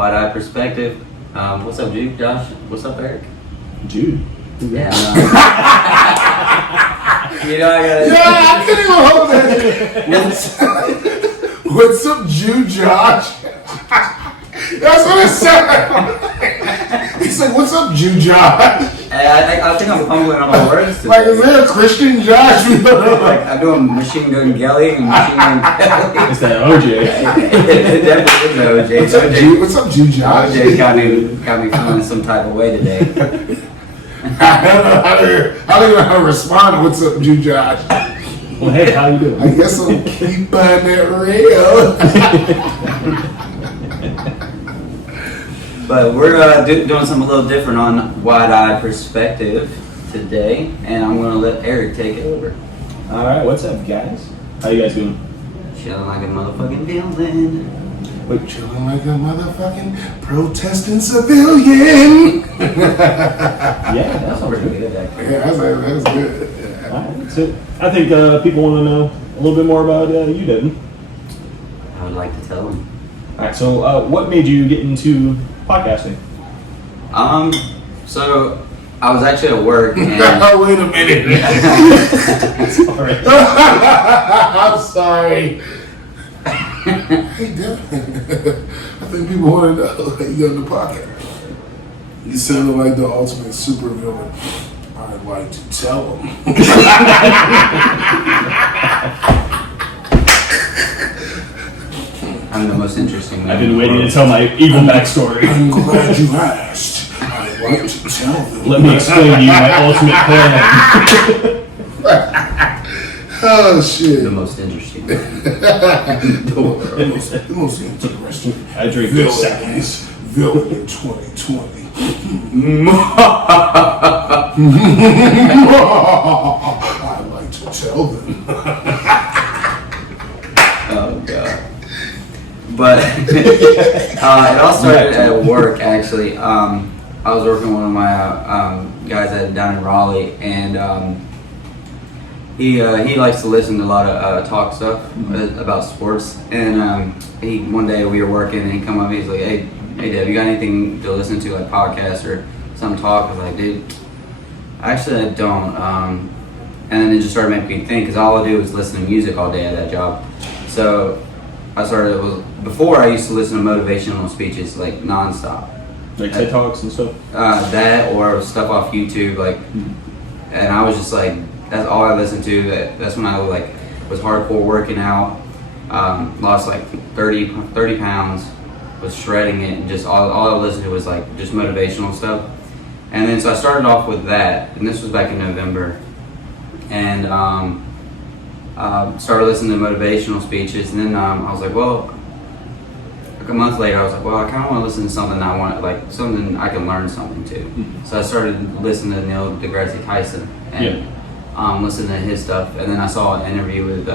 wide-eyed perspective. What's up, Jude? Josh? What's up, Eric? Jude. Yeah. You know, I couldn't even hold that. What's up, Jude, Josh? That's what it said. He's like, what's up, Jude, Josh? I think I'm fumbling on my words today. Like, is there a Christian Josh? Like, I'm doing Machine Gun Kelly and Machine Gun Kelly. It's that OJ. It definitely is OJ. What's up, Jude, Josh? OJ got me feeling some type of way today. I don't even know how to respond to what's up, Jude, Josh. Well, hey, how you doing? I guess I'm keeping it real. But we're doing something a little different on wide-eyed perspective today, and I'm going to let Eric take it over. All right, what's up, guys? How you guys doing? Chilling like a motherfucking villain. Wait, chilling like a motherfucking protesting civilian. Yeah, that's pretty good, actually. Yeah, that's good. Yeah. All right, so I think people want to know a little bit more about you, Devin. I would like to tell him. All right, so what made you get into podcasting? So I was actually at work and Wait a minute. Sorry. I'm sorry. Hey, Devin. I think people want to know that you got the podcast. You sounded like the ultimate super villain. I'd like to tell them. I'm the most interesting man. I've been waiting to tell my evil backstory. I'm glad you asked. I'd like to tell them. Let me explain to you my ultimate plan. Oh, shit. The most interesting man. the most interesting. I drink villain. those seconds. Villain in 2020. I'd like to tell them. Oh god. But it all started at work actually. I was working with one of my guys down in Raleigh, and he likes to listen to a lot of talk stuff about sports. And one day we were working, and he come up, he's like, hey Dev, you got anything to listen to, like podcasts or some talk? I was like, dude, actually I don't. And then it just started making me think, because all I do is listen to music all day at that job. So I started, before I used to listen to motivational speeches like nonstop. Like TED Talks and stuff? That or stuff off YouTube, like, and I was just like, that's all I listened to. That's when I was hardcore working out, lost like 30 pounds, was shredding it, and just all I listened to was like just motivational stuff. And then so I started off with that, and this was back in November, and started listening to motivational speeches, and then I was like, well, like a month later, I was like, well, I kind of want to listen to something I want, like something I can learn something to. Mm-hmm. So I started listening to Neil deGrasse Tyson and listening to his stuff, and then I saw an interview with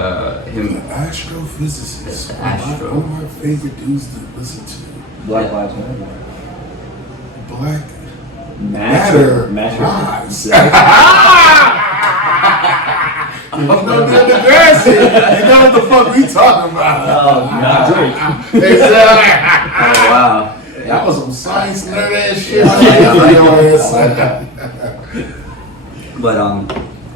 him. The astrophysicist. The astro. One of my favorite dudes to listen to. Black Lives Matter. Black Matter. Rise. You know deGrasse. You know what the fuck we talking about. Oh, Not Drake. Exactly. Oh, wow. That was some science nerd ass shit. But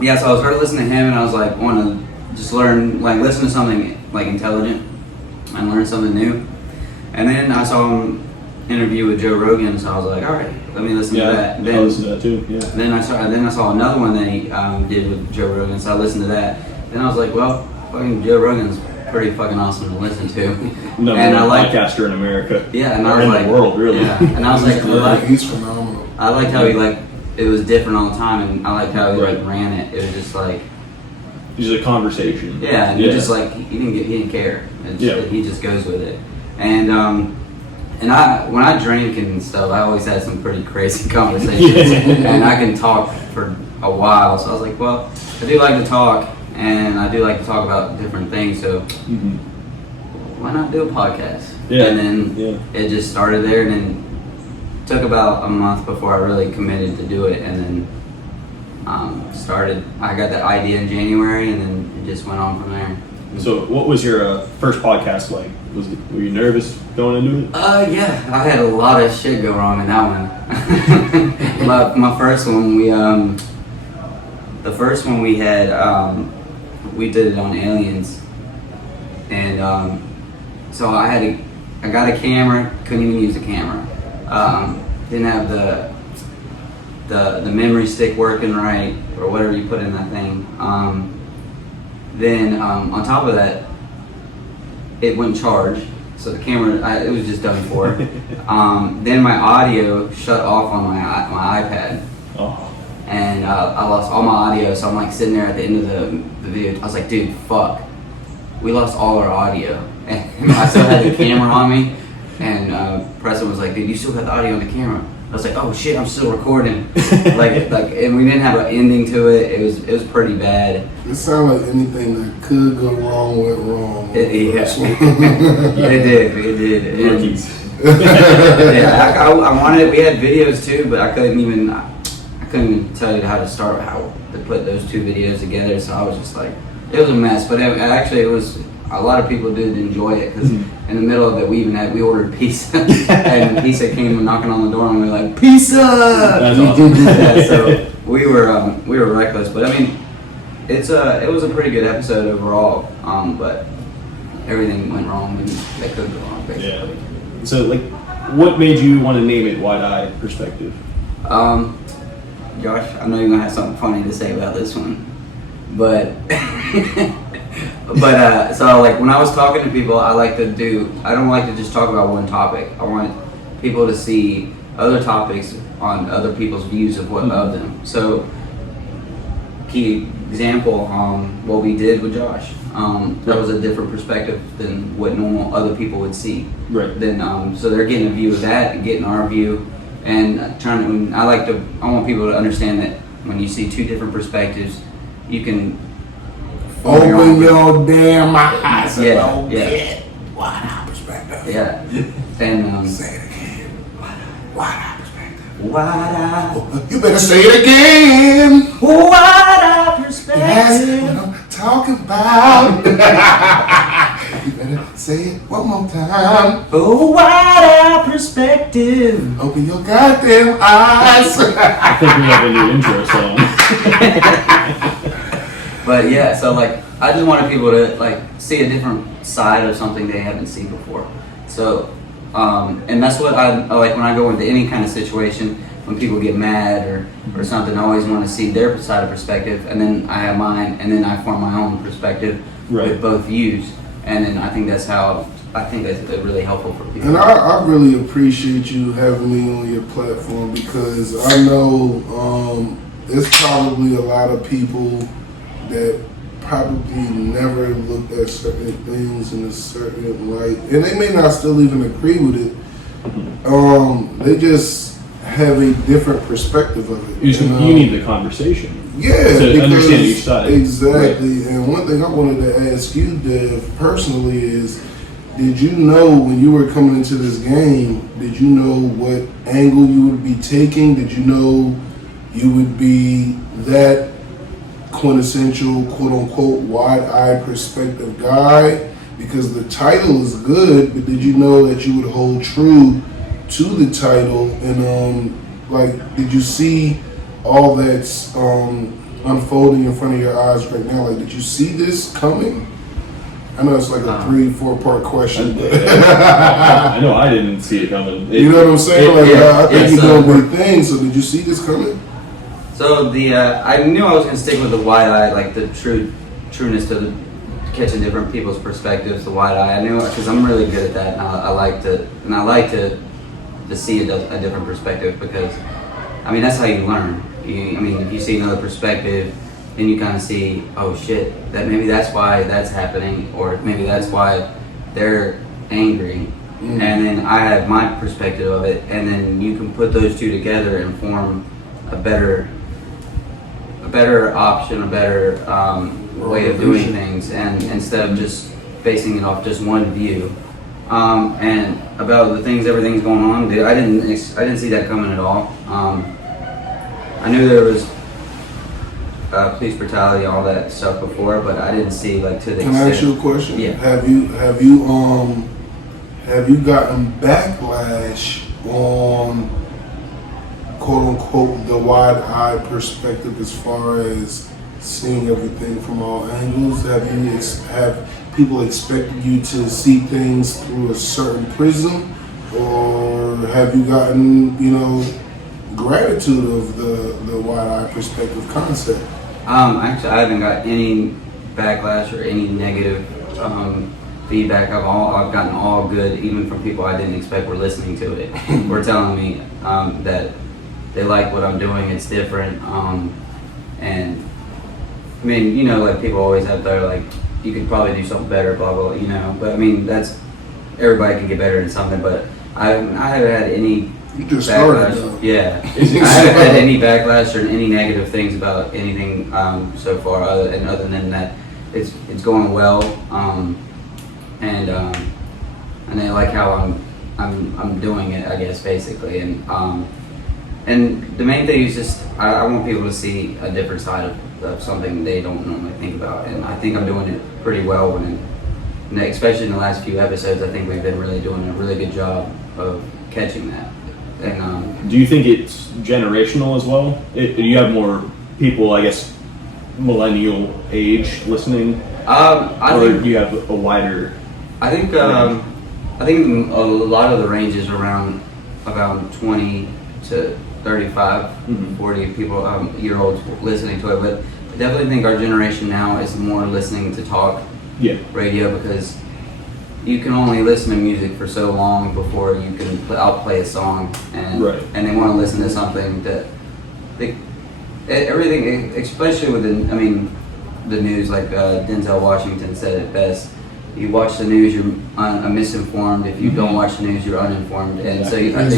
yeah, so I started listening to him, and I was like, I want to just learn, like listen to something like intelligent and learn something new. And then I saw him interview with Joe Rogan, so I was like, all right, let me listen to that. Then, I listened to that too. Yeah. Then I saw another one that he did with Joe Rogan, so I listened to that. Then I was like, well, fucking Joe Rogan's pretty fucking awesome to listen to. No, and I like podcaster in America. Yeah, and or I was in like, the world, really. Yeah, and I was like, he's phenomenal. I liked how he it was different all the time, and I liked how he ran it. It was just like, it's just a conversation. yeah, and he just like he didn't care. He just goes with it. And when I drink and stuff, I always had some pretty crazy conversations, and I can talk for a while. So I was like, well, I do like to talk, and I do like to talk about different things. So why not do a podcast? Yeah. And then it just started there, and then took about a month before I really committed to do it, and then started. I got the idea in January, and then it just went on from there. So, what was your first podcast like? Were you nervous going into it? Yeah, I had a lot of shit go wrong in that one. my first one, the first one we had, we did it on aliens, and so I got a camera, couldn't even use a camera, didn't have the memory stick working right, or whatever you put in that thing. Then on top of that, it wouldn't charge, so the camera, it was just done for. Then my audio shut off on my iPad. Oh. And I lost all my audio, so I'm like sitting there at the end of the video. I was like, dude, fuck. We lost all our audio. And I still had the camera on me, and Preston was like, dude, you still got the audio on the camera. I was like, oh shit, I'm still recording. like, and we didn't have an ending to it. It was pretty bad. It sounded like anything that could go wrong went wrong. It did. Rookies. Yeah, I wanted. We had videos too, but I couldn't even tell you how to put those two videos together. So I was just like, it was a mess. But it was. A lot of people did enjoy it because in the middle of it, we ordered pizza, and pizza came knocking on the door, and we were like, pizza. That's awesome. Yeah, so we were reckless, but I mean, it was a pretty good episode overall. But everything went wrong, and they could go wrong basically. Yeah. So like, what made you want to name it Wide Eye Perspective? Josh, I know you're gonna have something funny to say about this one, but. But so like when I was talking to people, I don't like to just talk about one topic. I want people to see other topics on other people's views of them. So key example, what we did with Josh, that was a different perspective than what normal other people would see. Right. Then so they're getting a view of that and getting our view, and I want people to understand that when you see two different perspectives, you can open your damn eyes. Yeah. Wide eye perspective. Yeah. And say it again. Wide eye perspective. Wide eye. You better say it again. Wide eye perspective. That's what I'm talking about. You better say it one more time. Wide eye perspective. Open your goddamn eyes. I think we have a new intro song. But yeah, so like I just wanted people to like see a different side of something they haven't seen before. So, and that's what I like when I go into any kind of situation. When people get mad or something, I always want to see their side of perspective, and then I have mine, and then I form my own perspective with both views. And then I think that's really helpful for people. And I really appreciate you having me on your platform because I know there's probably a lot of people that probably never looked at certain things in a certain light, and they may not still even agree with it. They just have a different perspective of it. You need the conversation. Yeah, to understand each side. Exactly. Right. And one thing I wanted to ask you, Dev, personally is, did you know when you were coming into this game, did you know what angle you would be taking? Did you know you would be that quintessential, quote-unquote, wide-eye perspective guy? Because the title is good, but did you know that you would hold true to the title? And did you see all that's unfolding in front of your eyes right now? Like, did you see this coming? I know it's like a 3-4 part question. I know I didn't see it coming. You know what I'm saying? I think you're doing big things. So did you see this coming? So I knew I was gonna stick with the wide eye, like the trueness to catching different people's perspectives. The wide eye, I knew because I'm really good at that, and I like to see a different perspective because, I mean, that's how you learn. If you see another perspective, then you kind of see, oh shit, that maybe that's why that's happening, or maybe that's why they're angry. And then I have my perspective of it, and then you can put those two together and form a better option, a better way of doing things, and instead of just basing it off just one view. And about everything's going on, dude, I didn't see that coming at all. I knew there was police brutality, all that stuff before, but I didn't see like to the Can extent. I ask you a question? Yeah. Have you gotten backlash on quote unquote the wide eye perspective as far as seeing everything from all angles? Have people expected you to see things through a certain prism, or have you gotten gratitude of the wide eye perspective concept? Actually, I haven't got any backlash or any negative feedback. I've gotten all good, even from people I didn't expect were listening to it. Were telling me that they like what I'm doing. It's different, and I mean, like people always have their like, you could probably do something better, blah blah, But I mean, that's everybody can get better at something. But I haven't had any. You just started, backlash. though. Yeah, I haven't had any backlash or any negative things about anything so far. Other than that, it's going well, and they like how I'm doing it, I guess, basically. And the main thing is just I want people to see a different side of something they don't normally think about, and I think I'm doing it pretty well. Especially in the last few episodes, I think we've been really doing a really good job of catching that. And do you think it's generational as well? Do you have more people, I guess, millennial age listening, or do you have a wider? I think a lot of the range is around 20 to 35, 40 people year olds listening to it. But I definitely think our generation now is more listening to talk radio, because you can only listen to music for so long before you can outplay a song, and they want to listen to something that everything, especially with the news, like Denzel Washington said it best. You watch the news, you're misinformed. If you don't watch the news, you're uninformed. And so I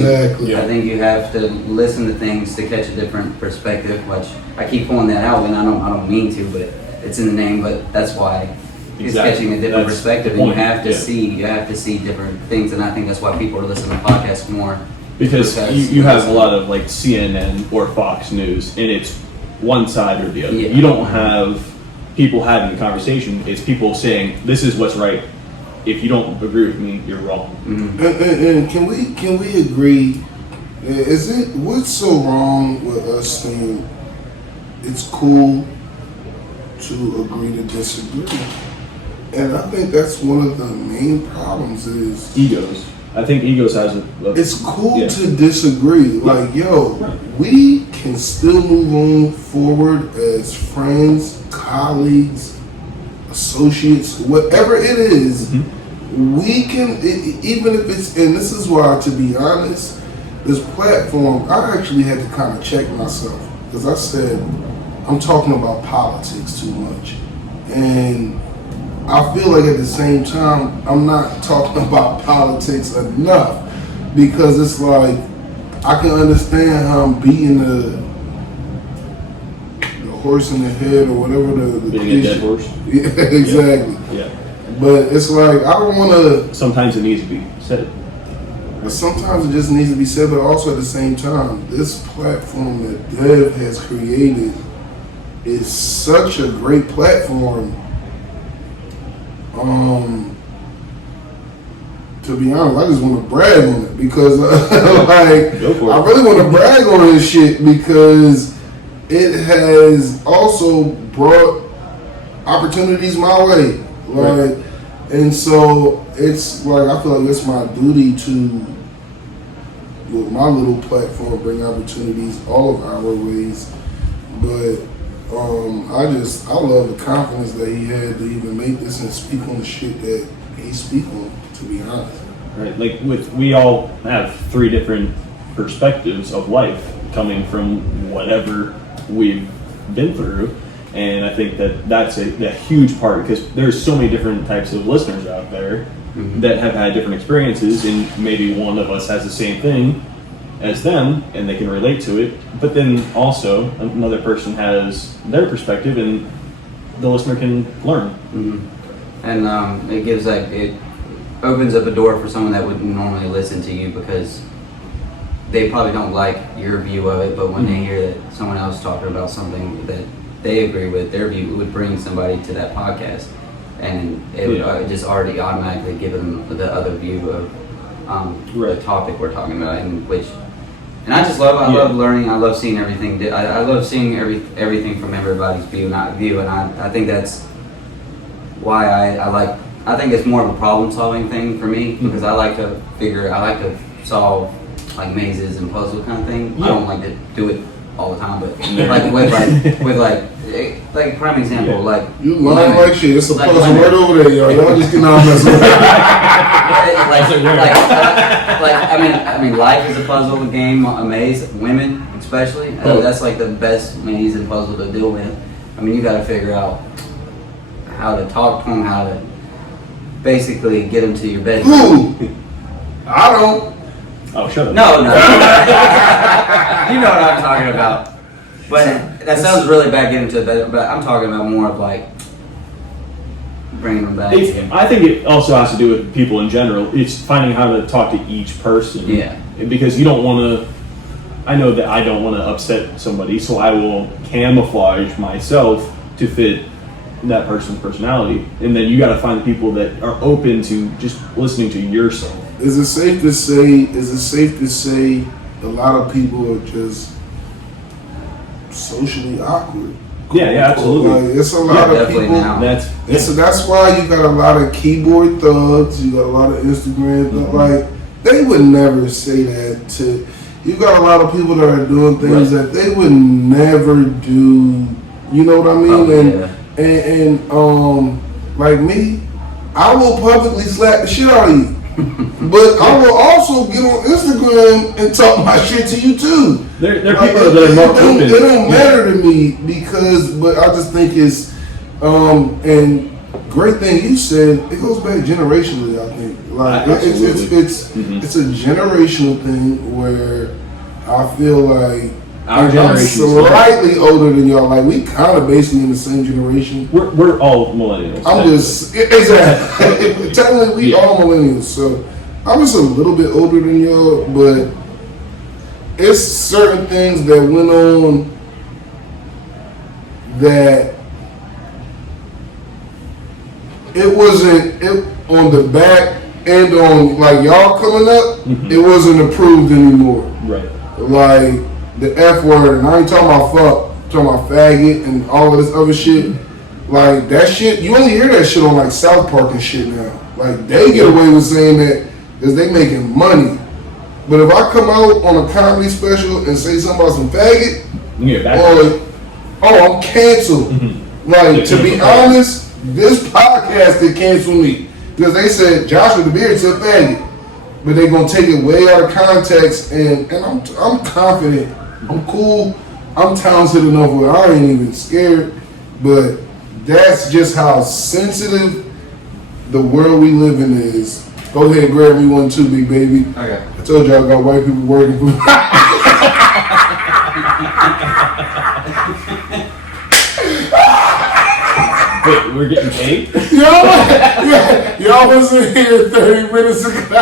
think you have to listen to things to catch a different perspective. Which I keep pulling that out, and I don't mean to, but it's in the name. But that's why. It's catching a different perspective, and you have to see different things, and I think that's why people are listening to podcasts more. Because you have a lot of like CNN or Fox News, and it's one side or the other. Yeah. You don't have people having a conversation. It's people saying, "This is what's right. If you don't agree with me, you're wrong." Mm-hmm. And can we agree? What's so wrong with us saying it's cool to agree to disagree? And I think that's one of the main problems is egos. I think egos has it's cool to disagree. Like, we can still move on forward as friends, colleagues, associates, whatever it is. Mm-hmm. We can, even if it's, and this is why, to be honest, this platform, I actually had to kind of check myself, because I said, I'm talking about politics too much. And I feel like at the same time, I'm not talking about politics enough, because it's like, I can understand how I'm beating the horse in the head or whatever the being a dead horse. Yeah, exactly. Yeah. But it's like, I don't want to. Sometimes it needs to be said. But sometimes it just needs to be said, but also at the same time, this platform that Dev has created is such a great platform. To be honest, I just want to brag on it, because I really want to brag on this shit, because it has also brought opportunities my way. Like, and so it's like, I feel like it's my duty to, with my little platform, bring opportunities all of our ways. But I love the confidence that he had to even make this and speak on the shit that he speak on, to be honest. Right, like we all have three different perspectives of life coming from whatever we've been through, and I think that's a huge part, because there's so many different types of listeners out there that have had different experiences, and maybe one of us has the same thing as them and they can relate to it, but then also another person has their perspective and the listener can learn. And it opens up a door for someone that wouldn't normally listen to you, because they probably don't like your view of it, but when they hear that someone else talking about something that they agree with, their view, would bring somebody to that podcast, and it would just already automatically give them the other view of the topic we're talking about, and I just love learning. I love seeing everything. I love seeing everything from everybody's view, and I think that's why I think it's more of a problem-solving thing for me, because I like to solve like mazes and puzzle kind of thing. I don't like to do it all the time, but like prime example, like you lying like shit. It's a puzzle right over there, y'all. Y'all just cannot mess with it. I mean, life is a puzzle game, a maze. Women, especially, that's like the best maze and puzzle to deal with. I mean, you got to figure out how to talk to them, how to basically get them to your bedroom. Who? I don't. Oh, shut up. No. You know what I'm talking about. But that sounds really bad getting to it, but I'm talking about more of like bringing them back. I think it also has to do with people in general. It's finding how to talk to each person. Yeah. Because you don't want to, I know that I don't want to upset somebody, so I will camouflage myself to fit that person's personality. And then you got to find people that are open to just listening to yourself. Is it safe to say a lot of people are just socially awkward? Yeah, absolutely. Like, it's a lot of people. Now. That's why you got a lot of keyboard thugs. You got a lot of Instagram thugs. Like, they would never say that to. You got a lot of people that are doing things that they would never do. You know what I mean? And like me, I will publicly slap the shit out of you. But I will also get on Instagram and talk my shit to you too. There are people that are more open. It don't matter to me but I just think it's and great thing you said. It goes back generationally. I think like it's a generational thing where I feel like I'm slightly older than y'all. Like we kind of basically in the same generation. We're all millennials. I'm just exactly. Technically, we all millennials. So I'm just a little bit older than y'all, but it's certain things that went on that it wasn't on the back end on like y'all coming up. It wasn't approved anymore. Right. Like the F word, and I ain't talking about fuck, I'm talking about faggot and all of this other shit. Like that shit, you only hear that shit on like South Park and shit now. Like they get away with saying that because they making money. But if I come out on a comedy special and say something about some faggot, I'm canceled. Like to be honest, this podcast did cancel me because they said Joshua the Beard said faggot, but they gonna take it way out of context. And I'm confident. I'm cool. I'm talented enough where I ain't even scared. But that's just how sensitive the world we live in is. Go ahead and grab me one too, big baby. Okay. I told you I got white people working for me. Wait, we're getting paid? Y'all wasn't here 30 minutes ago.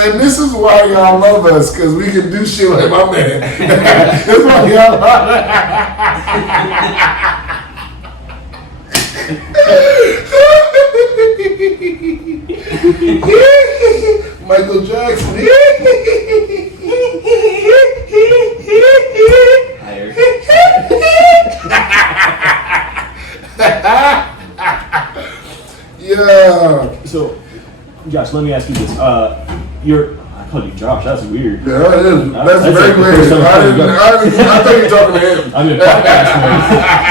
And this is why y'all love us, because we can do shit like my man. That's why y'all love us. Michael Jackson. Yeah. So, Josh, let me ask you this. I called you Josh. That's weird. Yeah, that is. That's very weird. I thought you were talking to him. I'm in podcast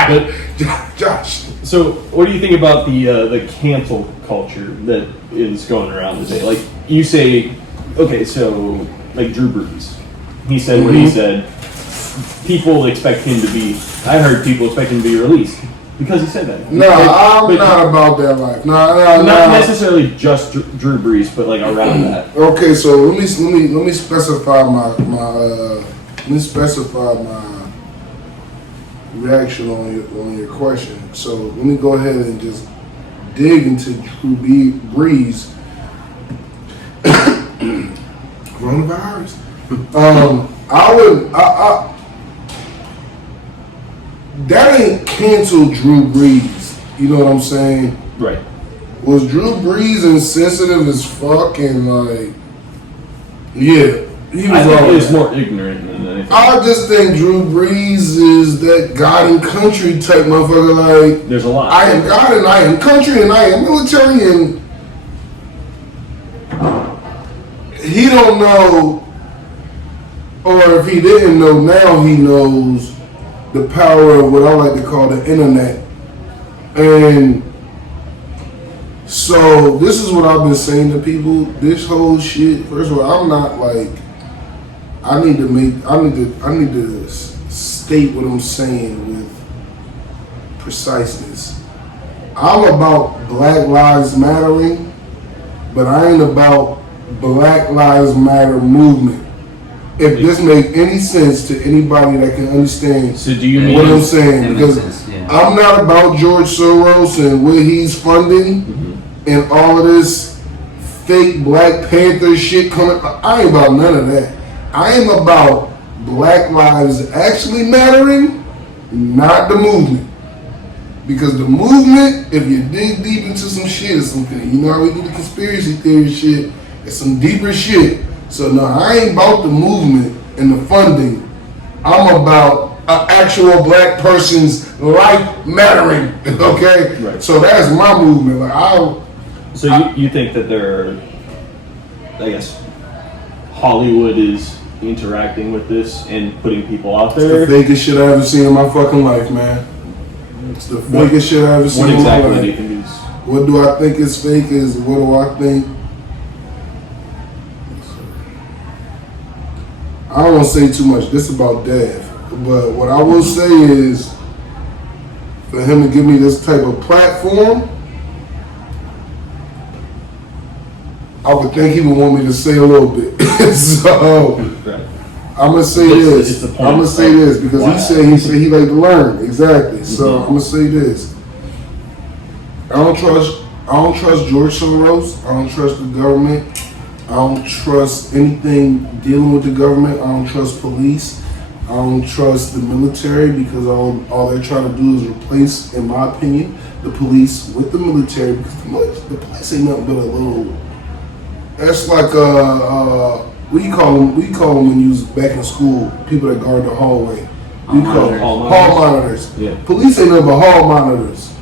mode. But Josh. So, what do you think about the cancel culture that is going around today? Like, you say, okay, so like Drew Brees, he said what he said. People expect him to be. I heard people expect him to be released because he said that. No, I'm not about that life. No. Not necessarily just Drew Brees, but like around that. Okay, so let me specify my reaction on your question. So let me go ahead and just dig into Drew Brees. Coronavirus. that ain't canceled Drew Brees. You know what I'm saying? Right. Was Drew Brees insensitive as fuck and like, yeah, he was I think all he was that. more ignorant than anything. I just think Drew Brees is that God and country type motherfucker. Like, There's a lot. I am God and I am country and I am military, and he don't know, or if he didn't know, now he knows the power of what I like to call the internet. And so this is what I've been saying to people. This whole shit. First of all, I'm not like. I need to state what I'm saying with preciseness. I'm about Black Lives Mattering, but I ain't about Black Lives Matter movement. If this make any sense to anybody that can understand So do you mean what I'm saying, That because makes sense, yeah. I'm not about George Soros and what he's funding and all of this fake Black Panther shit coming. I ain't about none of that. I am about Black lives actually mattering, not the movement. Because the movement, if you dig deep into some shit or something, you know how we do the conspiracy theory shit, it's some deeper shit. So no, I ain't about the movement and the funding. I'm about an actual Black person's life mattering. Okay? Right. So that's my movement. Like So you think that there are, I guess, Hollywood is interacting with this and putting people out it's the there? fakest shit I ever seen in my fucking life, man. It's the fakest shit I ever seen What in my exactly life. do you think is? What do I think is fake is what do I think? I don't want to say too much. This is about Dev. But what I will say is for him to give me this type of platform, I would think he would want me to say a little bit. So Right. I'm gonna say It's this. the I'm point gonna say of this because why. he said he like to learn. Exactly. So I'm gonna say this. I don't trust George Soros. I don't trust the government. I don't trust anything dealing with the government. I don't trust police. I don't trust the military because all they're trying to do is replace, in my opinion, the police with the military because the police ain't nothing but a little. That's like what do you call them? We call them when you was back in school, people that guard the hallway. We call them Hall hall monitors. Yeah. Police ain't nothing but hall monitors.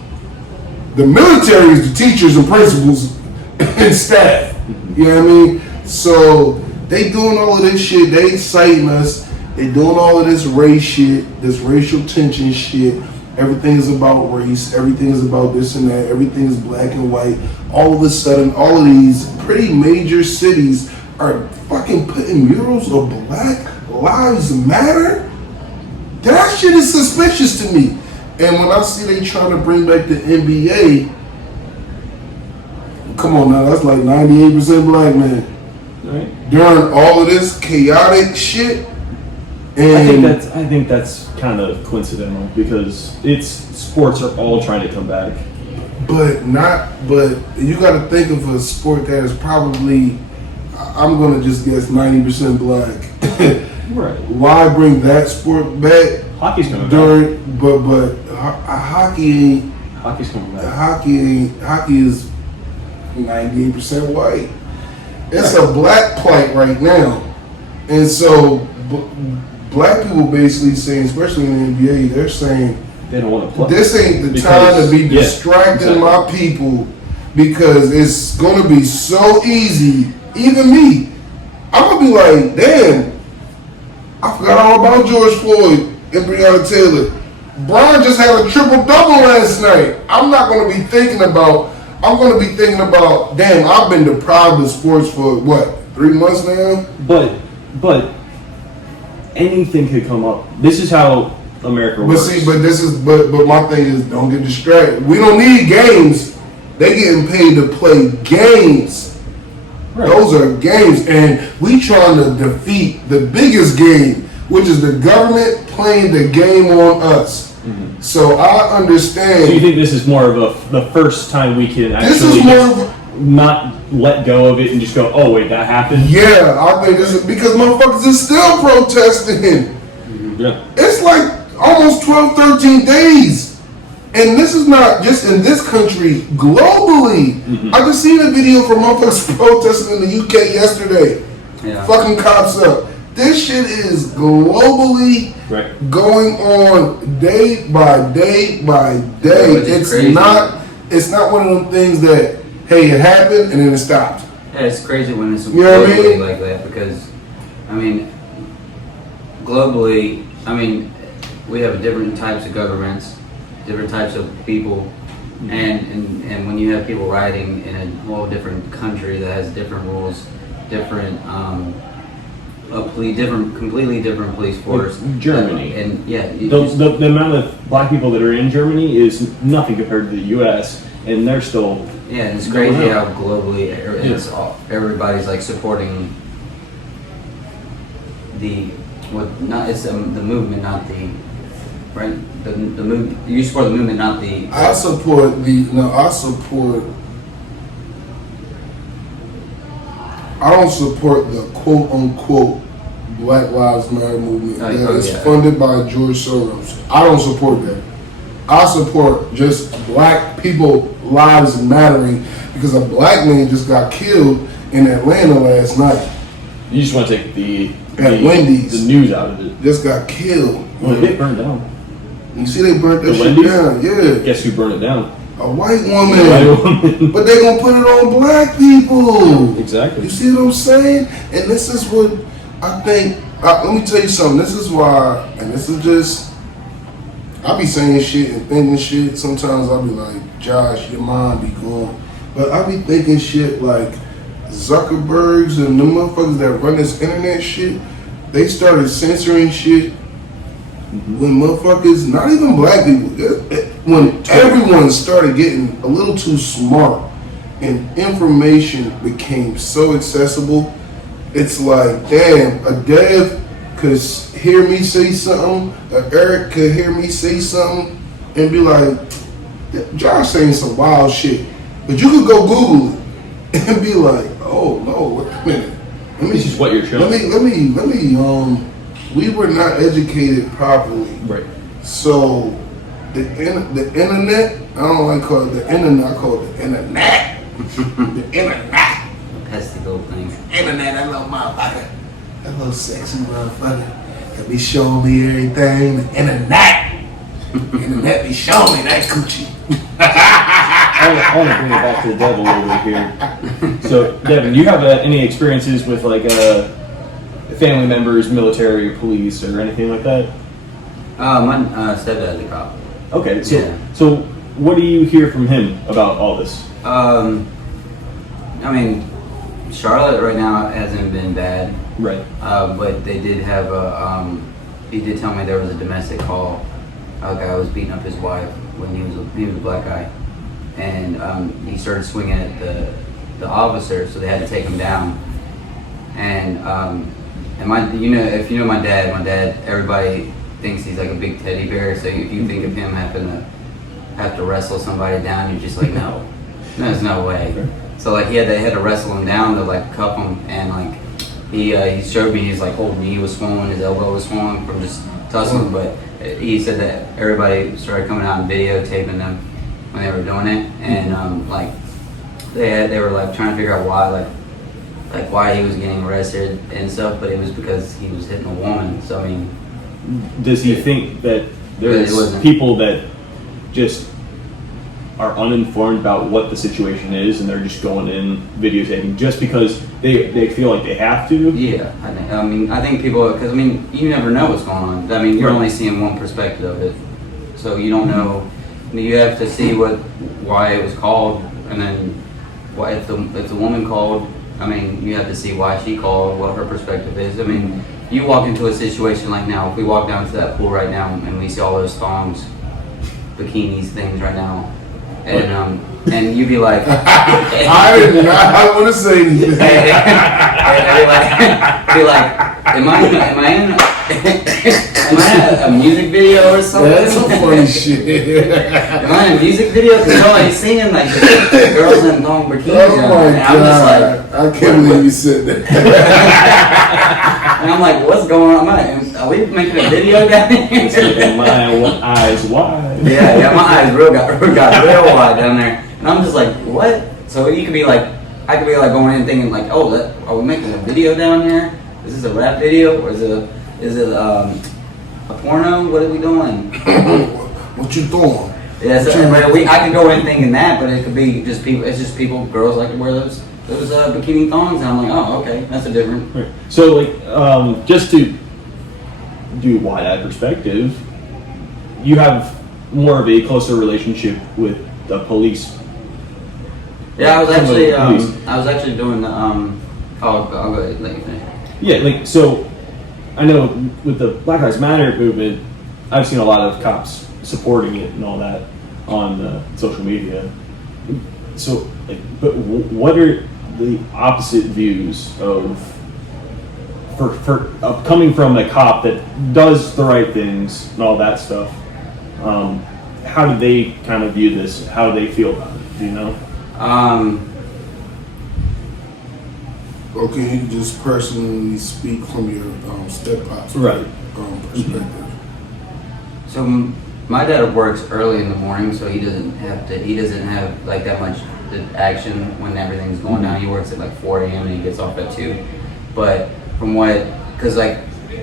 The military is the teachers and principals and staff. You know what I mean? So they doing all of this shit. They exciting us. They doing all of this race shit, this racial tension shit. Everything is about race. Everything is about this and that. Everything is black and white. All of a sudden, all of these pretty major cities are fucking putting murals of Black Lives Matter. That shit is suspicious to me. And when I see they trying to bring back the NBA, come on now, that's like 98% black men. Right. During all of this chaotic shit. I And think that's kind of coincidental because sports are all trying to come back. but you gotta think of a sport that is probably, I'm gonna just guess 90% black. Right. Why bring that sport back Hockey's coming back. during, but hockey ain't. Hockey's coming back. Hockey is 98% white. It's a black plight right now, and so black people basically saying, especially in the NBA, they're saying They don't want to play. this ain't the Because- time to be yeah, distracting exactly. my people because it's gonna be so easy. Even me, I'm gonna be like, damn, I forgot all about George Floyd and Breonna Taylor. Brian just had a triple-double last night. I'm going to be thinking about, damn, I've been deprived of sports for, 3 months now? But anything could come up. This is how America But works. see, but my thing is, don't get distracted. We don't need games. They getting paid to play games. Right. Those are games, and we trying to defeat the biggest game, which is the government playing the game on us. Mm-hmm. So I understand. So you think this is more of the first time we can This actually is more just of not let go of it and just go, oh wait, that happened? yeah, I think this is because motherfuckers is still protesting. Yeah. It's like almost 12, 13 days. And this is not just in this country, globally. I just seen a video from motherfuckers protesting in the UK yesterday. Yeah. Fucking cops up. This shit is globally going on day by day by day. It's crazy. not one of them things that, hey, it happened and then it stopped. Yeah, it's crazy when it's You know what I globally mean? like that because, I mean, globally, I mean, we have different types of governments, different types of people, and when you have people riding in a whole different country that has different rules, different completely different police force. Germany. And yeah, The amount of black people that are in Germany is nothing compared to the U.S. and they're still. Yeah, and it's crazy how globally everybody's like supporting the movement, not the right. The movement. You support the movement, not the. I support. I don't support the quote unquote Black Lives Matter movement that is funded by George Soros. I don't support that. I support just black people lives mattering because a black man just got killed in Atlanta last night. You just want to take Wendy's. the news out of it. Just got killed. Well, it burned down. You see they burnt that The shit Wendy's? down. Yeah. Guess who burned it down? A white woman. But they gonna put it on black people. Exactly. You see what I'm saying? And this is what I think. Let me tell you something. This is why, and this is just, I be saying shit and thinking shit. Sometimes I'll be like, Josh, your mind be going. But I be thinking shit like Zuckerbergs and the motherfuckers that run this internet shit, they started censoring shit when motherfuckers, not even black people, when everyone started getting a little too smart and information became so accessible, it's like, damn, a Dev could hear me say something, Eric could hear me say something and be like, Josh saying some wild shit. But you could go Google it and be like, oh no, wait a minute. This is what you're showing. Let me, we were not educated properly. Right. So the internet, I don't like call it the internet, I call it the internet. The internet. Pesky little thing. Internet, that little motherfucker. That little sexy motherfucker. That be showing me everything. The internet. The internet be showing me that coochie. I want to bring it back to the devil a little bit here. So, Devin, do you have any experiences with like family members, military, police, or anything like that? My stepdad's a cop. Okay, so Yeah. so what do you hear from him about all this? I mean, Charlotte right now hasn't been bad. Right. But they did have he did tell me there was a domestic call. A guy was beating up his wife when he was a black guy, and he started swinging at the officer, so they had to take him down. And if you know my dad, everybody thinks he's like a big teddy bear. So if you think of him having to have to wrestle somebody down, you're just like, no, there's no way. Okay. So like they had to wrestle him down to like cuff him, and like he showed me his like whole knee was swollen, his elbow was swollen from just tussling. But he said that everybody started coming out and videotaping them when they were doing it, and like they were like trying to figure out why why he was getting arrested and stuff, but it was because he was hitting a woman. So I mean, does he think that there's people that just are uninformed about what the situation is and they're just going in videotaping just because they feel like they have to? Yeah, I think people, because I mean, you never know what's going on. I mean, you're only seeing one perspective of it, so you don't know. I mean, you have to see why it was called, and then why if the woman called. I mean, you have to see why she called, what her perspective is. I mean, you walk into a situation like now, if we walk down to that pool right now and we see all those thongs, bikinis, things right now, and you'd be like, I don't want to say anything. be like, am I in a music video or something? That's some funny shit. Am I in a music video? Because he's singing like the girls in long bikinis. Oh my and I'm just God. like, I can't believe you said that. And I'm like, what's going on? Are we making a video down here? It's making my eyes wide. Yeah, my eyes got real wide down there. And I'm just like, what? So you could be like, I could be like going in thinking like, oh, are we making a video down here? Is this a rap video or is it a porno? What are we doing? What you doing? Yeah, so, I could go in thinking that, but it could be just people. It's just people, girls like to wear those bikini thongs, and I'm like, oh, okay, that's a different. Right. So, like, just to do wide-eyed perspective, you have more of a closer relationship with the police. Yeah, I was actually doing the I'll go ahead, let you finish. Yeah, like, so I know with the Black Lives Matter movement, I've seen a lot of cops supporting it and all that on social media. So, like, but what are the opposite views of coming from a cop that does the right things and all that stuff? How do they kind of view this? How do they feel about it? Do you know? Or can you just personally speak from your step-pop's Right. Perspective? So my dad works early in the morning, so he doesn't have like that much action when everything's going down. He works at like 4 a.m. and he gets off at 2. But because like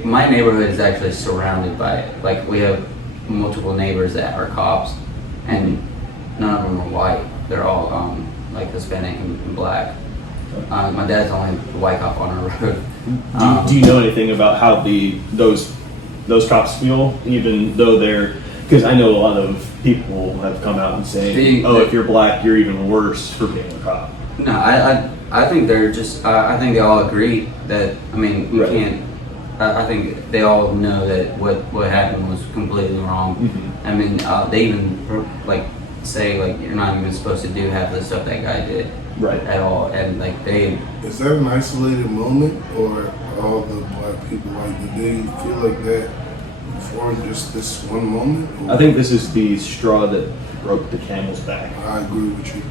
my neighborhood is actually surrounded by it. Like we have multiple neighbors that are cops, and none of them are white. They're all like Hispanic and black. My dad's the only white cop on our road. Do you know anything about how those cops feel, even though because I know a lot of people have come out and saying, if you're black, you're even worse for being a cop. No, I think they're just. I think they all agree that. I mean, we can't. I think they all know that what happened was completely wrong. Mm-hmm. I mean, they even like say like you're not even supposed to do half of the stuff that guy did. Right. At all, and like they. Is that an isolated moment, or all the black people did they feel like that before just this one moment? Or? I think this is the straw that broke the camel's back. I agree with you.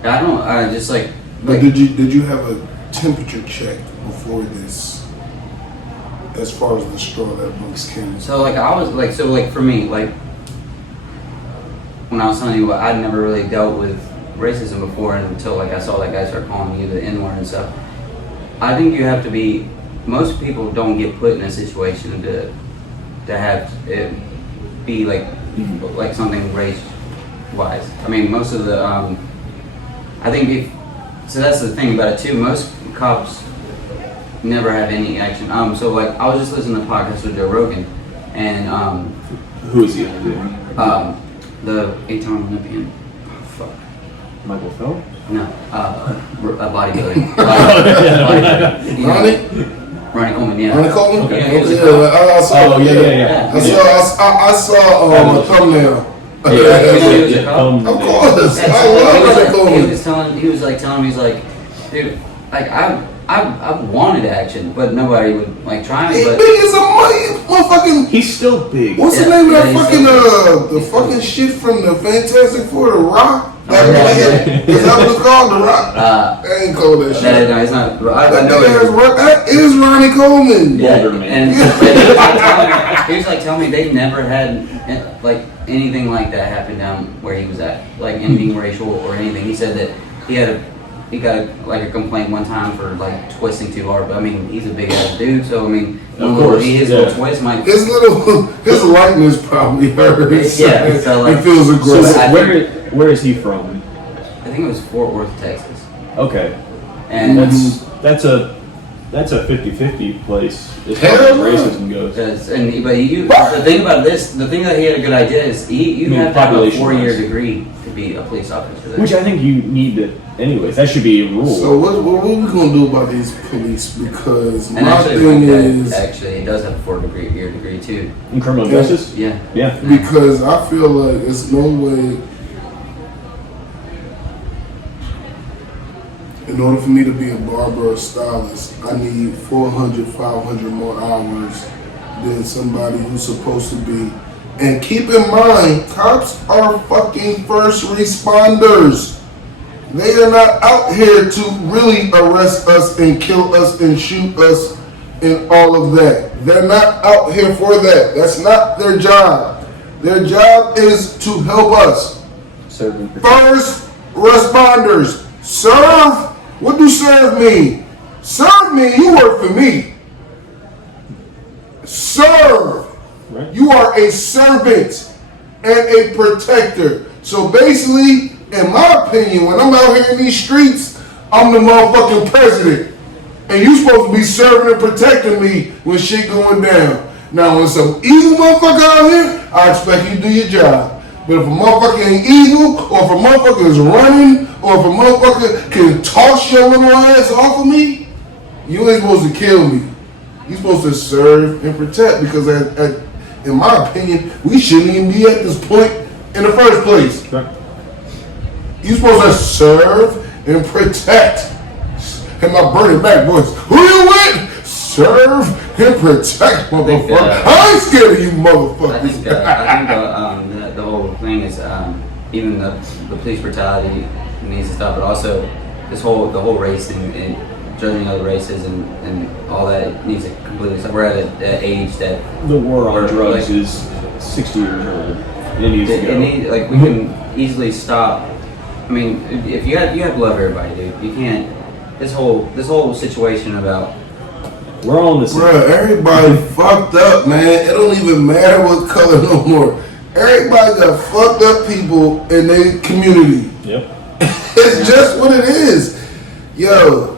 I don't. I just like. But did you have a temperature check before this? As far as the straw that broke the camel's. So like I was like for me like when I was telling you I'd never really dealt with racism before until like I saw that guy start calling you the N-word and stuff. I think you have to be. Most people don't get put in a situation to have it be like something race-wise. I mean, most of the I think so. That's the thing about it too. Most cops never have any action. So like I was just listening to podcasts with Joe Rogan, and who is he interviewing? The 8-time Olympian. Fuck. Michael Phelps? No, a bodybuilder. Ronnie Coleman, yeah. Ronnie Coleman? Okay. Yeah, I saw. Yeah. I saw a thumbnail. Of course. I love Ronnie Coleman. He was telling me, he's like, dude, like I've wanted action, but nobody would like try me. He's But big as a motherfucking. He's still big. What's the name of that fucking the fucking shit from the Fantastic Four, The Rock? Is that what it's called, The Rock? I ain't called that shit. No, it's not. I know that is Ronnie Coleman. Yeah, and he was like telling me they never had like anything like that happen down where he was at, like anything racial or anything. He said that he got a complaint one time for like twisting too hard, but I mean he's a big ass dude, so I mean his little twist might his likeness probably hurts. Yeah, so like, he feels aggressive. So where is he from? I think it was Fort Worth, Texas. Okay, and that's a 50-50 place as far as racism goes. The thing about this, the thing that he had a good idea is you have to have a 4-year degree to be a police officer there. Which I think you need to, anyways. That should be a rule. So what are we gonna do about these police? Because and my thing is actually he does have a 4-year degree too. In criminal justice? Yeah. Because I feel like there's no way. In order for me to be a barber or stylist, I need 400, 500 more hours than somebody who's supposed to be. And keep in mind, cops are fucking first responders. They are not out here to really arrest us and kill us and shoot us in all of that. They're not out here for that. That's not their job. Their job is to help us. Serving. First responders, serve. What do serve mean? Serve mean you work for me. Serve. Right. You are a servant and a protector. So basically, in my opinion, when I'm out here in these streets, I'm the motherfucking president. And you supposed to be serving and protecting me when shit going down. Now, when some evil motherfucker out here, I expect you to do your job. But if a motherfucker ain't evil, or if a motherfucker is running, or if a motherfucker can toss your little ass off of me, you ain't supposed to kill me. You're supposed to serve and protect, because in my opinion, we shouldn't even be at this point in the first place. Right. You're supposed to serve and protect. And my burning back voice, who you with? Serve and protect, motherfucker. I ain't scared of you, motherfuckers. I think the whole thing is even the police brutality needs to stop, but also the whole race and judging other races and all that needs to completely stop. We're at an age that The war on drugs is 60 years old. It needs to go. We can easily stop. I mean, if you have to love everybody, dude. You can't. This whole situation about. We're all in the same. Bruh, everybody fucked up, man. It don't even matter what color no more. Everybody got fucked up people in their community. Yep. It's just what it is. Yo,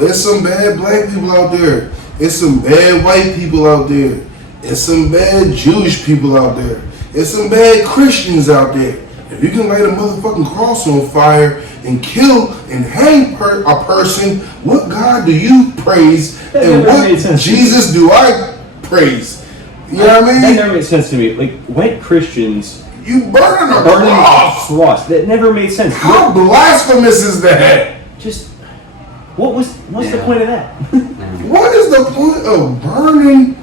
there's some bad black people out there. It's some bad white people out there. It's some bad Jewish people out there. It's some bad Christians out there. If you can light a motherfucking cross on fire and kill and hang a person, what God do you praise and what Jesus do I praise? You know what I mean? That never made sense to me. Like, white Christians You burning a burning cross. a cross. That never made sense. How blasphemous is that? Just what's the point of that? What is the point of burning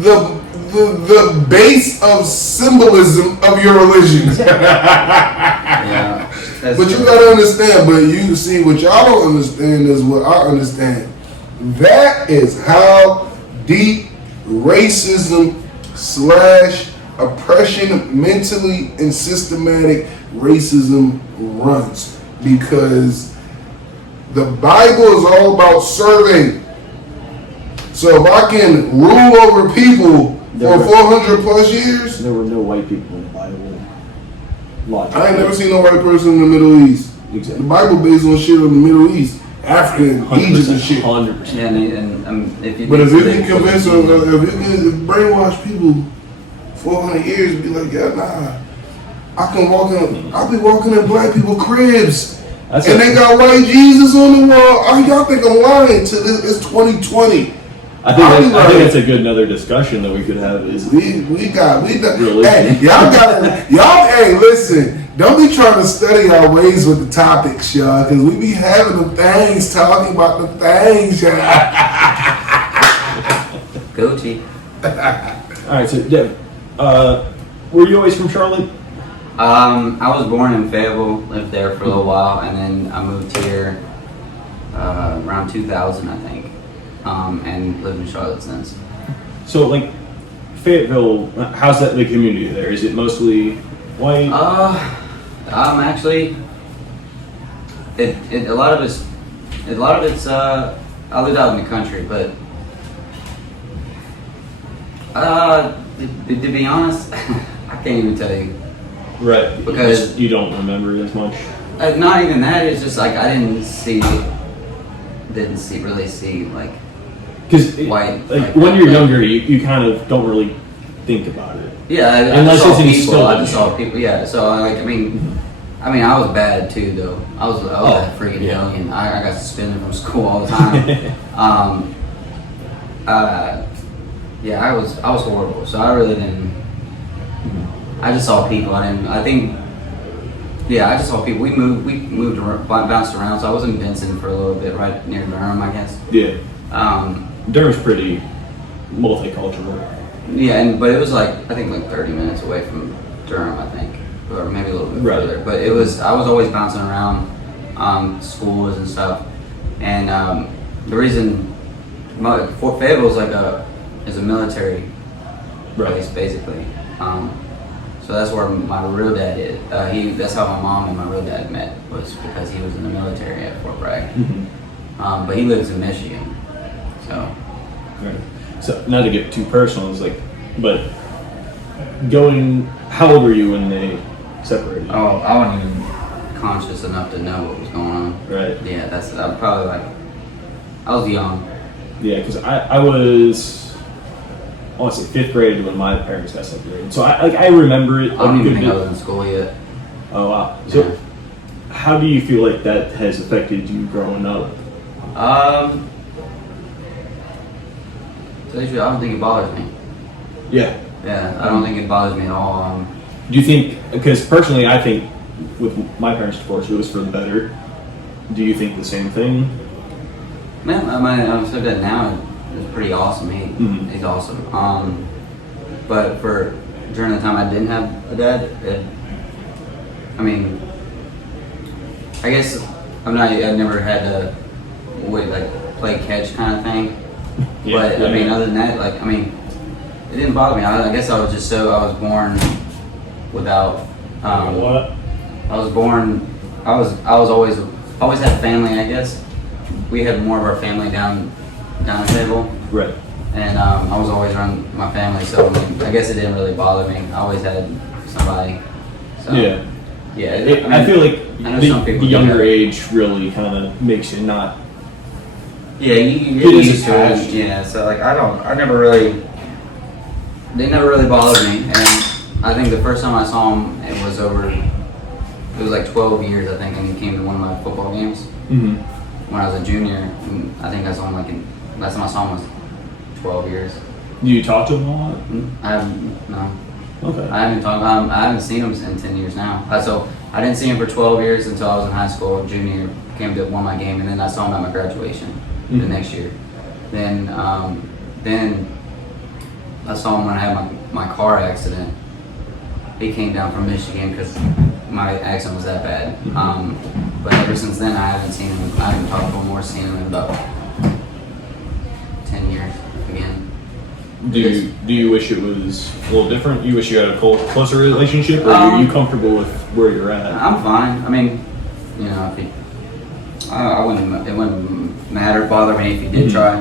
the base of symbolism of your religion? Yeah. But you gotta understand, but you see what y'all don't understand is what I understand. That is how deep racism / oppression, mentally and systematic racism runs. Because the Bible is all about serving. So if I can rule over people for 400 plus years, There were no white people in the Bible. I ain't never seen no white person in the Middle East. Exactly. The Bible based on shit in the Middle East, Africa, Egypt and shit. 100%. Yeah, and if you. But if you can convince them, if you can brainwash people 400 years, be like, yeah, nah, I'll be walking in black people cribs. They got white Jesus on the wall. Y'all think I'm lying to this? It's 2020. I think that's a good another discussion that we could have. Is we got really? Hey, hey, listen, don't be trying to study our ways with the topics, y'all, because we be having the things, talking about the things, y'all. Gucci. All right, so Devin, were you always from Charlotte? I was born in Fayetteville, lived there for a little while, and then I moved here around 2000, I think, and lived in Charlotte since. So, like, Fayetteville, how's that the community there? Is it mostly white? Actually, a lot of it's I lived out in the country, but to be honest, I can't even tell you. Right, because you don't remember as much. Not even that. It's just like I didn't really see like. Because white. Like when you're younger, you kind of don't really think about it. Yeah, unless it's instilled. I just saw people. Yeah, so like I mean, I was bad too though. I was freaking young, and I got suspended from school all the time. Yeah, I was horrible. So I really didn't. I just saw people. I just saw people. We moved around, bounced around. So I was in Benson for a little bit, right near Durham, I guess. Yeah. Durham's pretty multicultural. Yeah, but it was like I think like 30 minutes away from Durham, I think, or maybe a little bit further. But I was always bouncing around schools and stuff. And the reason Fort Fayetteville is a military Right. place basically. So that's where my real dad is. That's how my mom and my real dad met, was because he was in the military at Fort Bragg. Mm-hmm. But he lives in Michigan. So Right. So not to get too personal, but how old were you when they separated? I wasn't even conscious enough to know what was going on. Right. Yeah, I'm probably I was young. Yeah, because I was, I want to say 5th grade when my parents got separated. So I remember it. I don't even think I was in school yet. Oh wow. So Yeah. how do you feel like that has affected you growing up? So I don't think it bothers me. Yeah. Yeah, I don't think it bothers me at all. Do you think? Because personally, I think with my parents' divorce, it was for the better. Do you think the same thing? Man, I'm so that now is pretty awesome. He's awesome. But during the time I didn't have a dad, I guess I never had to play catch kind of thing. Yeah, But other than that, it didn't bother me. I guess I was born without. What? I was always had family. I guess we had more of our family down the table, Right. and I was always around my family. So I guess it didn't really bother me. I always had somebody. So, Yeah. Yeah. I feel like I know some the people younger do that. age really kind of makes you not. Yeah, you It get is used to it. attached. Yeah, so they never really bothered me. And I think the first time I saw him, it was 12 years, I think, and he came to one of my football games Mm-hmm. when I was a junior. And I think I saw him last time I saw him was 12 years. Do you talk to them a lot? I haven't, no. Okay. I haven't seen him in 10 years now. So I didn't see him for 12 years until I was in high school, junior, came to one of my game, and then I saw him at my graduation the Mhm. next year. Then I saw him when I had my car accident. He came down from Michigan because my accident was that bad. But ever since then, I haven't seen him. I haven't talked to him or seen him in about 10 years again. Do you wish it was a little different? You wish you had a closer relationship, or are you comfortable with where you're at? I'm fine. It wouldn't matter, bother me if he did try.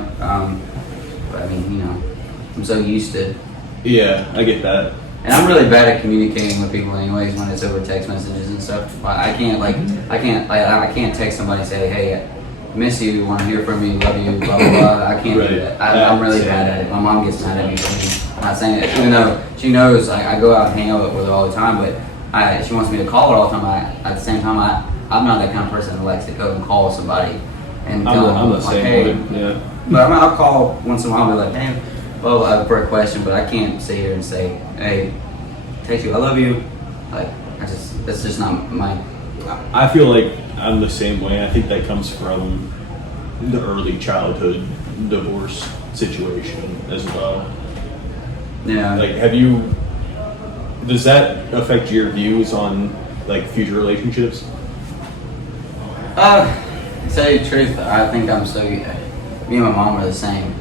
But I'm so used to. Yeah, I get that. And I'm really bad at communicating with people, anyways, when it's over text messages and stuff. I can't text somebody and say, "Hey, miss you, want to hear from you, love you, blah blah blah." I can't do that. I'm really bad at it. My mom gets mad at me for me. I'm not saying it, even though she knows I go out and hang out with her all the time. But she wants me to call her all the time. At the same time, I'm not that kind of person who likes to go and call somebody and tell them, I'm the like, same hey. way. Yeah. But I'll call once in a while and be like, hey, well, for a question, but I can't sit here and say, hey, text you, I love you. That's just not my. I feel like I'm the same way. I think that comes from the early childhood divorce situation as well. Yeah. Does that affect your views on future relationships? To tell you the truth, I think me and my mom are the same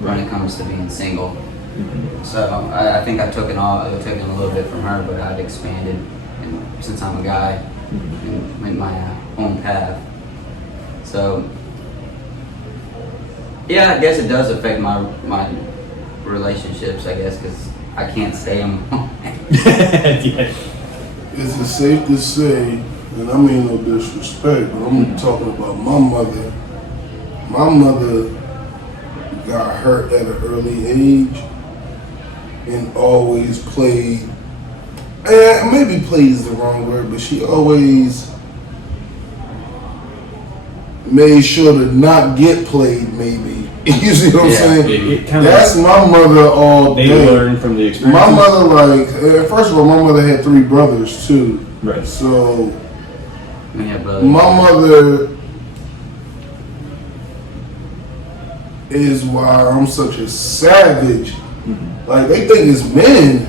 when it comes to being single. Mm-hmm. So I think I've taken a little bit from her, but I've expanded, and since I'm a guy, and went my own path. So yeah, I guess it does affect my relationships. I guess because I can't stay in. Yeah. Is it safe to say, and I mean no disrespect, but I'm talking about my mother. My mother got hurt at an early age and always played, and maybe played is the wrong word, but she always made sure to not get played, maybe. You see what I'm saying? That's my mother all day. They learn from the experience. My mother, first of all, my mother had 3 brothers too. Right. So, Yeah, but my mother is why I'm such a savage. Like, they think it's men.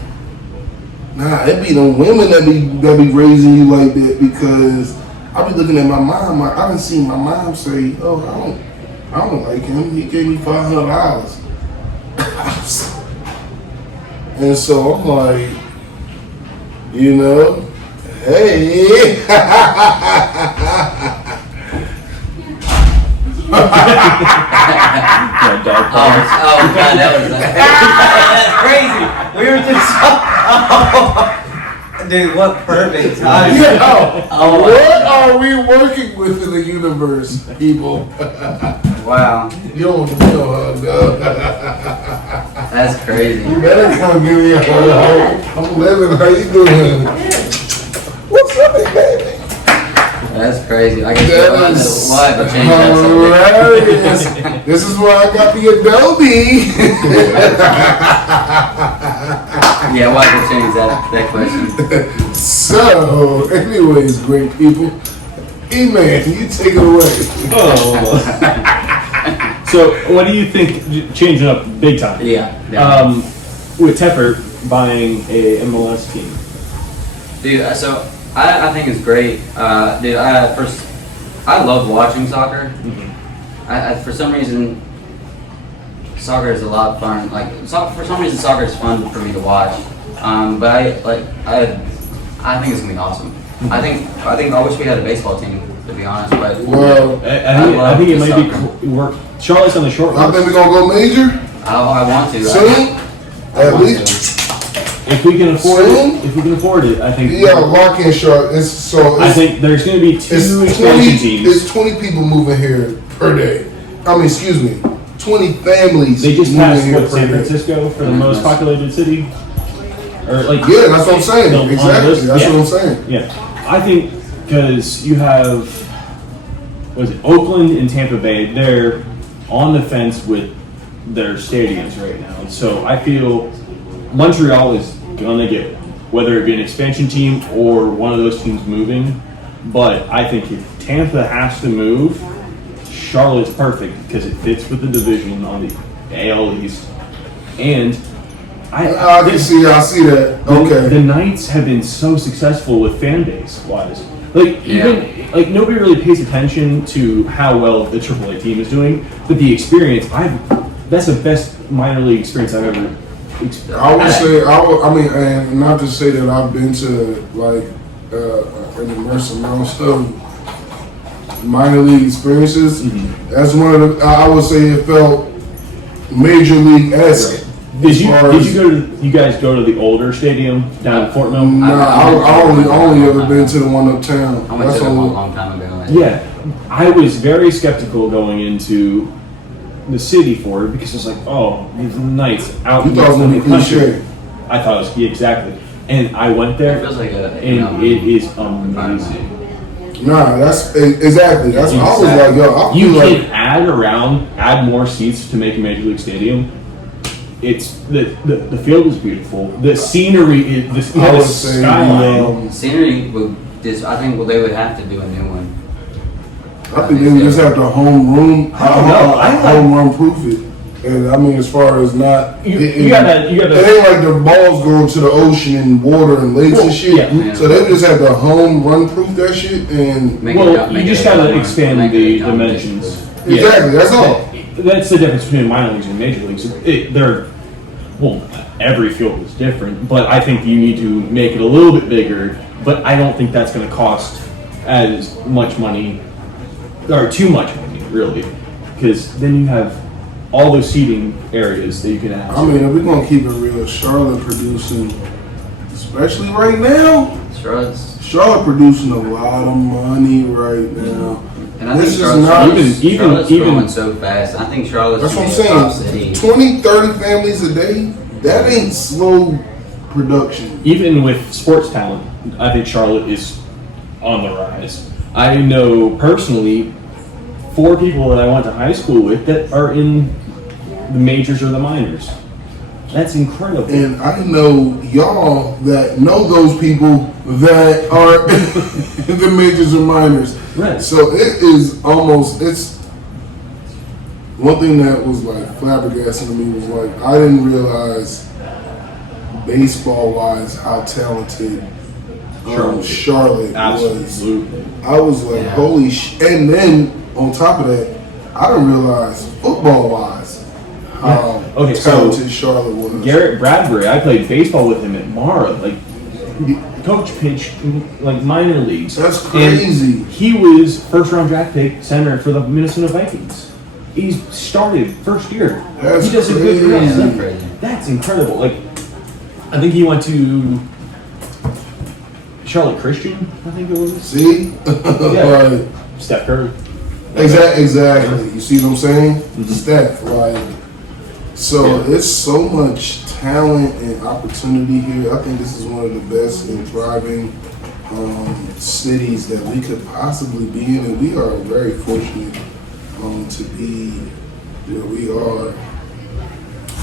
Nah, it be them women that be raising you like that, because I be looking at my mom. I done seen my mom say, "Oh, I don't like him. He gave me $500. And so I'm like, you know, hey. Yeah, dog Oh, parks. God, that's crazy. We were just dude, what perfect time. Yeah. Oh, my What God. are we working with in the universe, people? Wow, You don't know how to go. that's crazy. You better come give me a hug. I'm living. How you doing? What's up, baby? That's crazy. I guess That we'll have is to change that hilarious. This is why I got the Adobe. subject. Yeah, we'll have to change that question. So, anyways, great people. E-Man, you take it away. Oh. So, what do you think? Changing up big time. Yeah. With Tepper buying a MLS team. Dude, so I think it's great. Dude, I love watching soccer. I for some reason, soccer is a lot of fun. Like, for some reason, soccer is fun for me to watch. But I think it's gonna be awesome. I wish we had a baseball team, to be honest. But Well, I think it might be work. Charlotte's on the short I list. think we're going to go major I want to. soon. I At want least. to. If we can afford Soon? it, I think. Yeah, lock in short. I think there's going to be two expansion teams. It's 20 people moving here per day. I mean, excuse me, 20 families. They just moving passed here per San day. Francisco for the most populated city, or like Yeah, that's what I'm saying. on the Exactly, list. that's Yeah. what I'm saying. Yeah, I think because you have Oakland and Tampa Bay, they're on the fence with their stadiums right now. So I feel Montreal is gonna get, whether it be an expansion team or one of those teams moving. But I think if Tampa has to move, Charlotte's perfect because it fits with the division on the AL East. And I see that. Okay. the Knights have been so successful with fan base wise. Like like nobody really pays attention to how well the AAA team is doing, but the experience that's the best minor league experience I've ever experienced. I would say, I mean, and not to say that I've been to like an immersive amount of minor league experiences. That's one of the. I would say it felt major league-esque. Did you guys go to the older stadium down in Fort Mill? Nah, I only ever been to the one uptown. I went to them a long time ago. Yeah, I was very skeptical going into the city for it because it was like, oh, these Knights out You thought it was gonna be in the country. cliche. I thought it was exactly, and I went there, It feels like and it is amazing. Nah, that's exactly. That's what I was like, yo. I You feel can like add more seats to make a major league stadium. It's the field is beautiful. The scenery is I the would say skyline. Scenery would I think they would have to do a new one. I think they would just have to home room. I don't know. Home run proof it. And I mean, as far as not, You it got ain't that. like the balls going to the ocean and water and lakes and shit. yeah. So they just have to home run proof that shit and Make Well, it- make you it just a gotta more- expand make it the a competition. dimensions. exactly. That's all. That's the difference between minor leagues and major leagues. Every field is different, but I think you need to make it a little bit bigger. But I don't think that's going to cost as much money, or too much money, really, because then you have all those seating areas that you can have. I mean, if we're gonna keep it real, Charlotte producing, especially right now, Charlotte producing a lot of money right now. And I This think is Charlotte's, not- Charlotte's even- growing so fast. I think Charlotte's That's what I'm gonna be a top saying. city. 20, 30 families a day. That ain't slow production. Even with sports talent, I think Charlotte is on the rise. I know personally 4 people that I went to high school with that are in the majors or the minors. That's incredible. And I know y'all that know those people that are in the majors and minors. Right. So it is almost, it's one thing that was like flabbergasting to me was like, I didn't realize baseball wise how talented Charlotte was. Absolutely. I was like, Yeah. holy sh! And then on top of that, I didn't realize football-wise how Okay, so talented Charlotte was. Garrett Bradbury, I played baseball with him at Mara. Like, coach pitched like minor leagues. That's crazy. And he was first-round draft pick center for the Minnesota Vikings. He started first year. That's He does a crazy. good Yeah, job. crazy. That's incredible. Like, I think he went to Charlotte Christian. I think it was. See? Like, Steph Curry. exactly. You see what I'm saying? Mm-hmm. Steph, like, so it's so much talent and opportunity here. I think this is one of the best and thriving cities that we could possibly be in, and we are very fortunate to be where we are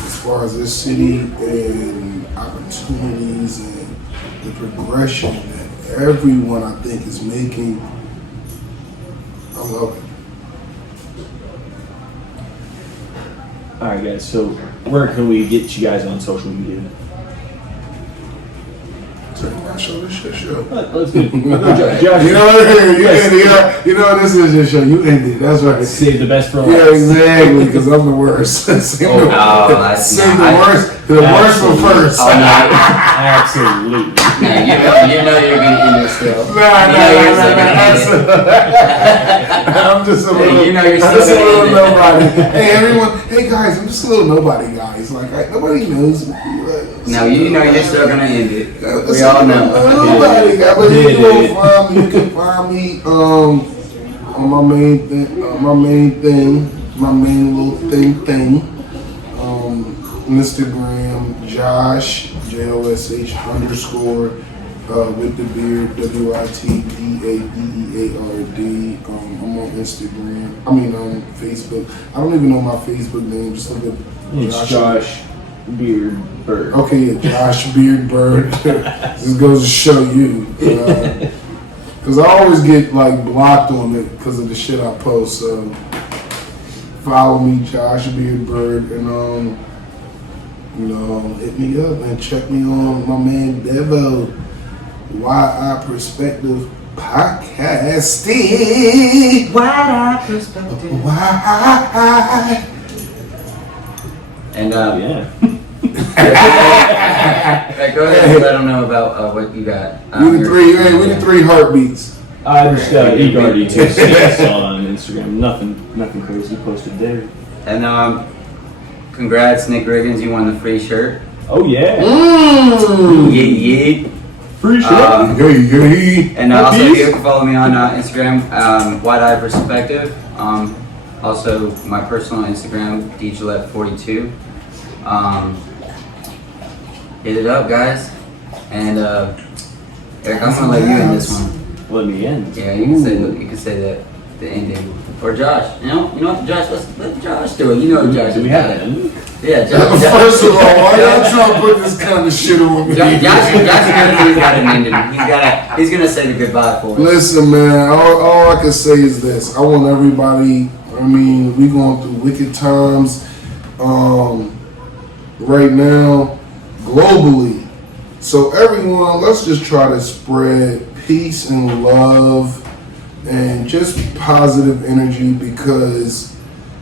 as far as this city and opportunities and the progression that everyone I think is making. I love it. All right, guys. So, where can we get you guys on social media? Take my show, this your show. Let's do it. Josh, You know what? You know this is your show. You ended. That's right. save the best for last. Yeah, exactly. Because I'm the worst. Save the worst. The worst for first. Oh, no. Absolutely. You know you're going to end it still. I'm just a little. You know you're I'm just a still little gonna nobody. Hey everyone. Hey guys, I'm just a little nobody, guys. Like nobody knows me. No, you know you're still going to end it. It's We all know. Nobody, guys. But you can find me. You can find me on my main thing, my main little thing. Instagram, Josh, JOSH _ with the beard, WITDABEARD. I'm on Instagram. I mean on Facebook. I don't even know my Facebook name. Just look at It's Josh Beard Bird. Okay, yeah, Josh Beard Bird. This goes to show you. Because I always get like blocked on it because of the shit I post. So follow me, Josh Beard Bird, and hit me up and check me on my man Devo. YI Perspective Podcasting. Wide-eyed perspective. Why? And Yeah. go ahead and let them know about what you got. We the three heartbeats. I just EGARD26 on Instagram. Nothing crazy posted there. And congrats, Nick Riggins. You won the free shirt. Oh yeah. Yeah. Free shit. And also, you can follow me on Instagram, Wide-Eyed Perspective. Also, my personal Instagram, Gillette42. Hit it up, guys. And Eric, I'm gonna let you end this one. Let me end. Yeah, you can say that the ending. Or Josh. You know what, Josh? Let Josh do it. You know what Josh. Do we have an end? Yeah, Josh. First of all, why y'all trying to put this kind of shit on me? Josh got an ending. He's gonna say the goodbye for us. Listen, man, all I can say is this. I want everybody, we going through wicked times right now, globally. So everyone, let's just try to spread peace and love and just positive energy, because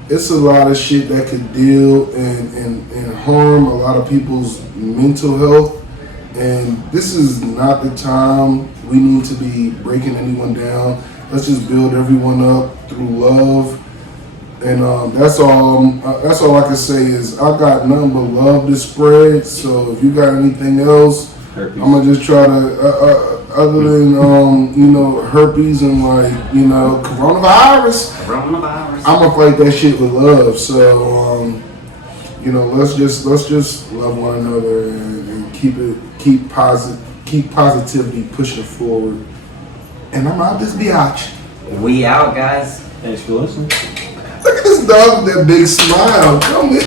it's a lot of shit that could deal and harm a lot of people's mental health. And this is not the time we need to be breaking anyone down. Let's just build everyone up through love. And that's all I can say is I got nothing but love to spread. So if you got anything else, Herpes. I'm gonna just try to other than herpes and coronavirus. I'm gonna fight that shit with love. So let's just love one another and keep positivity pushing forward. And I'm out this biatch. We out, guys. Thanks for listening. Look at this dog with that big smile. Come in.